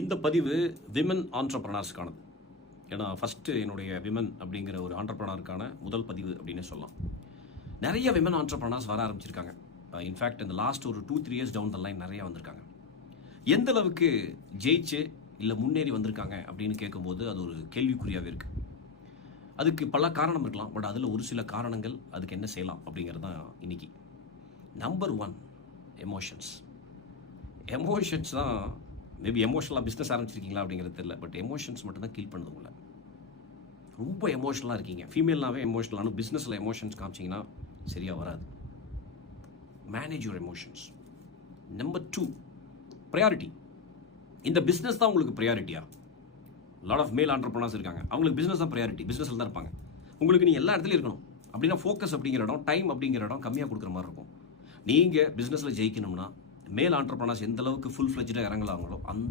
இந்த பதிவு விமன் ஆண்டர்பிரனர்ஸ்க்கானது. ஏன்னா ஃபஸ்ட்டு என்னுடைய விமன் அப்படிங்கிற ஒரு ஆண்டர்பிரனருக்கான முதல் பதிவு அப்படின்னு சொல்லலாம். நிறைய விமன் ஆண்டர்பிரனர்ஸ் வர ஆரம்பிச்சிருக்காங்க. இன்ஃபேக்ட் இந்த லாஸ்ட் ஒரு 2-3 இயர்ஸ் டவுன் த லைன் நிறைய வந்திருக்காங்க. எந்த அளவுக்கு ஜெயிச்சு இல்லை முன்னேறி வந்திருக்காங்க அப்படின்னு கேட்கும்போது அது ஒரு கேள்விக்குறியாகவே இருக்குது. அதுக்கு பல காரணம் இருக்கலாம். பட் அதில் ஒரு சில காரணங்கள், அதுக்கு என்ன செய்யலாம் அப்படிங்கிறது தான் இன்னைக்கு. Number 1, emotions. எமோஷன்ஸ் தான் மேபி எமோஷனலாக பிஸ்னஸ் ஆரம்பிச்சிருக்கீங்களா அப்படிங்கிறது தெரியல. பட் எமோஷன்ஸ் மட்டும் தான் கீல் பண்ணுது உங்களை. ரொம்ப எமோஷனலாக இருக்கீங்க. ஃபீமேல்னாவே எமோஷனலான பிஸ்னஸில் எமோஷன்ஸ் காமிச்சிங்கன்னா சரியாக வராது. Manage your emotions. Number 2, priority. இந்த பிஸ்னஸ் தான் உங்களுக்கு ப்ரையாரிட்டியா? லாட் ஆஃப் மேல் ஆண்டர்பிரனர்ஸ் இருக்காங்க. அவங்களுக்கு பிஸ்னஸ் தான் ப்ரையாரிட்டி, பிஸ்னஸில் தான் இருப்பாங்க. உங்களுக்கு நீ எல்லா இடத்துலையும் இருக்கணும் அப்படின்னா ஃபோக்கஸ் அப்படிங்கிற இடம், டைம் அப்படிங்கிற இடம் கம்மியாக கொடுக்குற மாதிரி இருக்கும். நீங்கள் பிஸ்னஸில் ஜெயிக்கணும்னா மேல் ஆண்டர்பிரனர்ஸ் எந்த அளவுக்கு ஃபுல் ஃப்ளெஜ்டாக இறங்கலாங்களோ அந்த